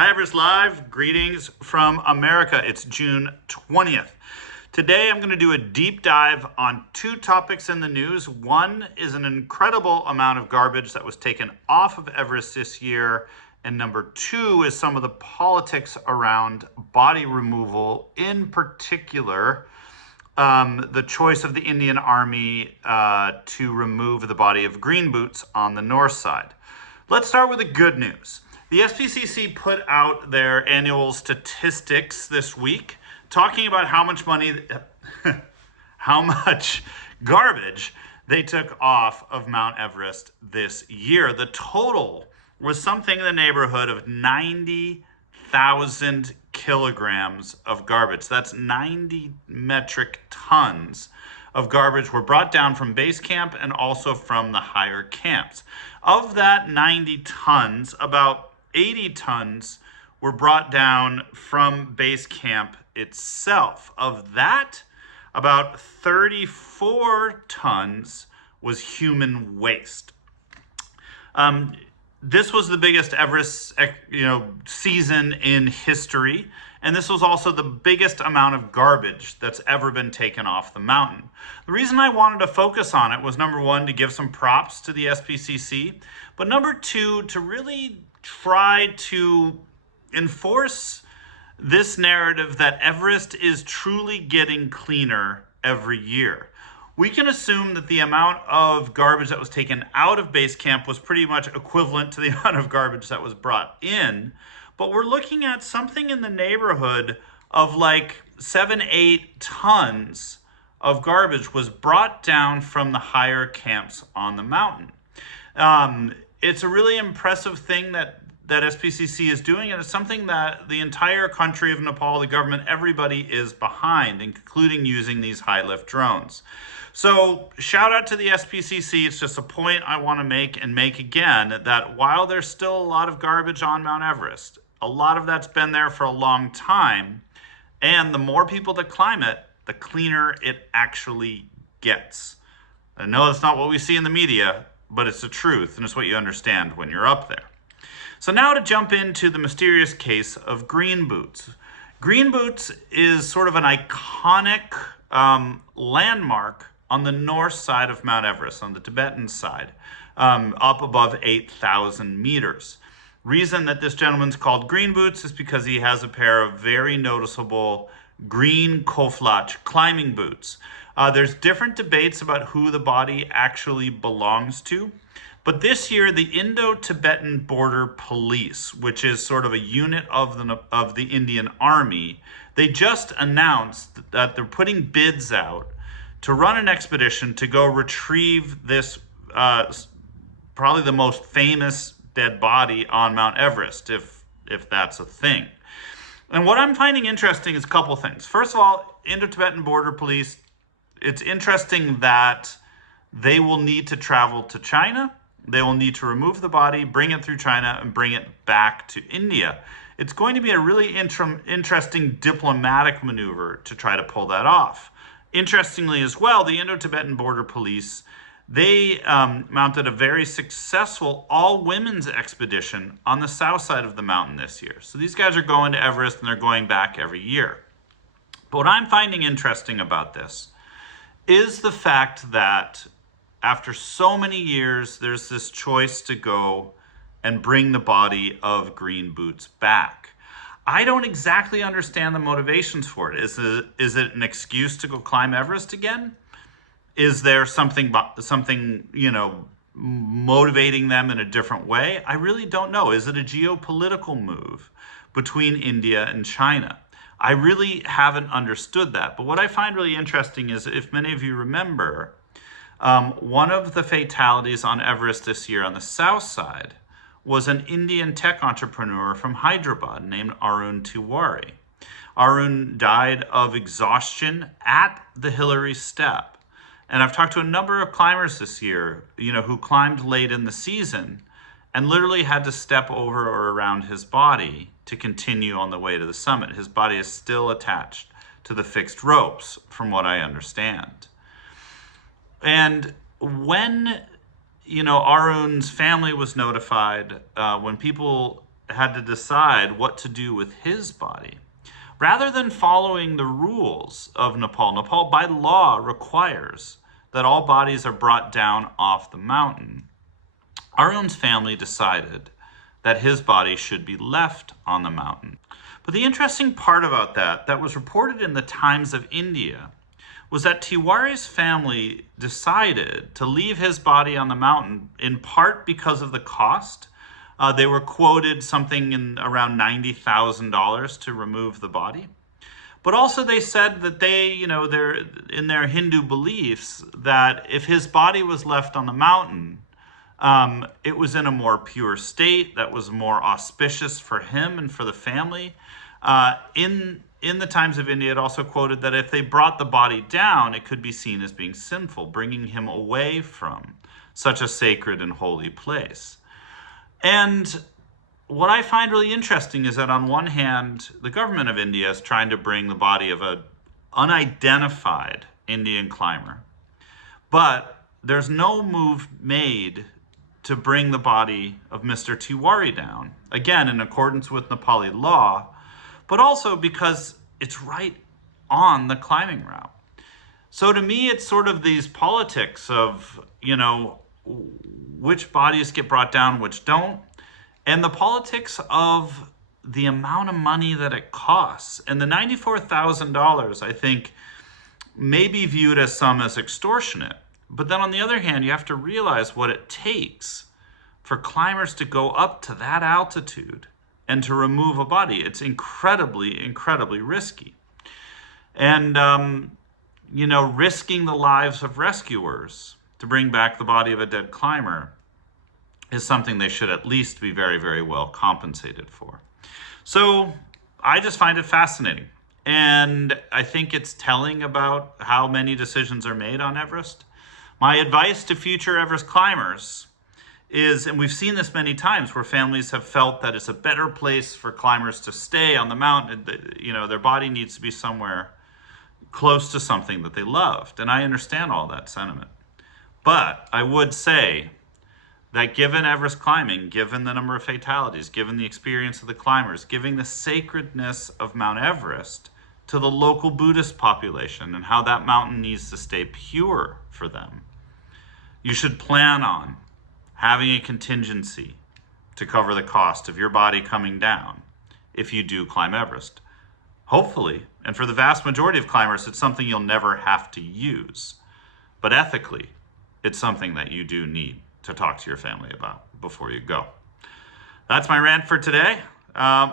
Hi, Everest Live. Greetings from America. It's June 20th. Today, I'm going to do a deep dive on two topics in the news. One is an incredible amount of garbage that was taken off of Everest this year. And number two is some of the politics around body removal, in particular, the choice of the Indian Army to remove the body of green boots on the north side. Let's start with the good news. The SPCC put out their annual statistics this week, talking about how much money, how much garbage they took off of Mount Everest this year. The total was something in the neighborhood of 90,000 kilograms of garbage. That's 90 metric tons of garbage were brought down from base camp and also from the higher camps. Of that 90 tons, about 80 tons were brought down from base camp itself. Of that, about 34 tons was human waste. This was the biggest Everest season in history, and this was also the biggest amount of garbage that's ever been taken off the mountain. The reason I wanted to focus on it was, number one, to give some props to the SPCC, but number two, to really try to enforce this narrative that Everest is truly getting cleaner every year. We can assume that the amount of garbage that was taken out of base camp was pretty much equivalent to the amount of garbage that was brought in, but we're looking at something in the neighborhood of like 7-8 tons of garbage was brought down from the higher camps on the mountain. It's a really impressive thing that SPCC is doing, and it's something that the entire country of Nepal, the government, everybody is behind, including using these high-lift drones. So shout out to the SPCC. It's just a point I want to make and make again, that while there's still a lot of garbage on Mount Everest, a lot of that's been there for a long time, and the more people that climb it, the cleaner it actually gets. I know it's not what we see in the media, but it's the truth, and it's what you understand when you're up there. So now to jump into the mysterious case of green boots. Green boots is sort of an iconic landmark on the north side of Mount Everest, on the Tibetan side, up above 8,000 meters. Reason that this gentleman's called green boots is because he has a pair of very noticeable green koflach climbing boots. There's different debates about who the body actually belongs to, but this year the Indo-Tibetan Border Police, which is sort of a unit of the Indian Army, they just announced that they're putting bids out to run an expedition to go retrieve this probably the most famous dead body on Mount Everest, if that's a thing. And what I'm finding interesting is a couple things. First of all, Indo-Tibetan Border Police, it's interesting that they will need to travel to China. They will need to remove the body, bring it through China, and bring it back to India. It's going to be a really interesting diplomatic maneuver to try to pull that off. Interestingly as well, the Indo-Tibetan Border Police, they mounted a very successful all-women's expedition on the south side of the mountain this year. So these guys are going to Everest and they're going back every year. But what I'm finding interesting about this is the fact that after so many years, there's this choice to go and bring the body of green boots back. I don't exactly understand the motivations for it. Is it an excuse to go climb Everest again? Is there something motivating them in a different way? I really don't know. Is it a geopolitical move between India and China? I really haven't understood that. But what I find really interesting is, if many of you remember, one of the fatalities on Everest this year on the south side was an Indian tech entrepreneur from Hyderabad named Arun Tiwari. Arun died of exhaustion at the Hillary Step. And I've talked to a number of climbers this year, who climbed late in the season and literally had to step over or around his body to continue on the way to the summit. His body is still attached to the fixed ropes, from what I understand. And when Arun's family was notified, when people had to decide what to do with his body. Rather than following the rules of Nepal, Nepal by law requires that all bodies are brought down off the mountain. Arun's family decided that his body should be left on the mountain. But the interesting part about that was reported in the Times of India, was that Tiwari's family decided to leave his body on the mountain in part because of the cost. They were quoted something in around $90,000 to remove the body. But also they said that they, they're in their Hindu beliefs that if his body was left on the mountain, it was in a more pure state that was more auspicious for him and for the family. In the Times of India, it also quoted that if they brought the body down, it could be seen as being sinful, bringing him away from such a sacred and holy place. And what I find really interesting is that on one hand, the government of India is trying to bring the body of an unidentified Indian climber, but there's no move made to bring the body of Mr. Tiwari down, again, in accordance with Nepali law, but also because it's right on the climbing route. So to me, it's sort of these politics of, which bodies get brought down, which don't, and the politics of the amount of money that it costs. And the $94,000, I think, may be viewed as some as extortionate. But then on the other hand, you have to realize what it takes for climbers to go up to that altitude and to remove a body. It's incredibly, incredibly risky. And, risking the lives of rescuers to bring back the body of a dead climber is something they should at least be very, very well compensated for. So I just find it fascinating. And I think it's telling about how many decisions are made on Everest. My advice to future Everest climbers is, and we've seen this many times where families have felt that it's a better place for climbers to stay on the mountain, their body needs to be somewhere close to something that they loved. And I understand all that sentiment. But I would say that given Everest climbing, given the number of fatalities, given the experience of the climbers, given the sacredness of Mount Everest to the local Buddhist population and how that mountain needs to stay pure for them, you should plan on having a contingency to cover the cost of your body coming down if you do climb Everest. Hopefully, and for the vast majority of climbers, it's something you'll never have to use. But ethically, it's something that you do need to talk to your family about before you go. That's my rant for today.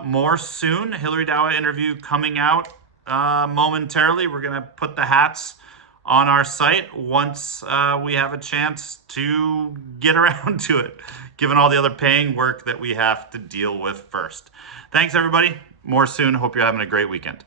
More soon. Hillary Dawa interview coming out momentarily. We're going to put the hats on our site once we have a chance to get around to it, given all the other paying work that we have to deal with first. Thanks, everybody. More soon. Hope you're having a great weekend.